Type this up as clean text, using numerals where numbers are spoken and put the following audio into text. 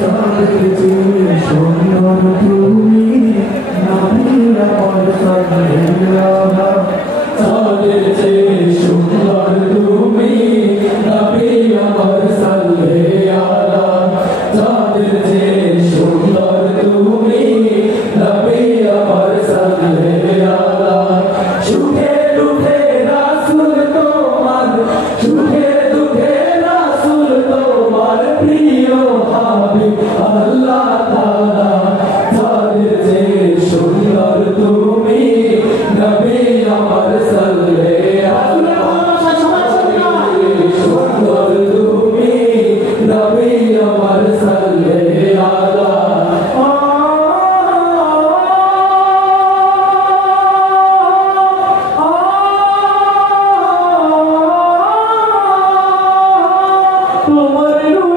চাঁদের চেয়ে সুন্দর তুমি, নবী আমার সাল্লাল্লাহু। চাঁদের চেয়ে সুন্দর তুমি, নবী আমার সাল্লাল্লাহু। চাঁদের চেয়ে সুন্দর তুমি, নবী আমার সাল্লাল্লাহু। সুখে দুঃখে রাসূল তোমার, সুখে দুঃখে রাসূল তোমার প্রিয় হাবিব আল্লাহ তাআলা। চাঁদের চেয়ে সুন্দর তুমি, নবী আমার সাল্লাল্লাহু। সুন্দর তুমি, নবী আমার সাল্লাল্লাহু। তোমার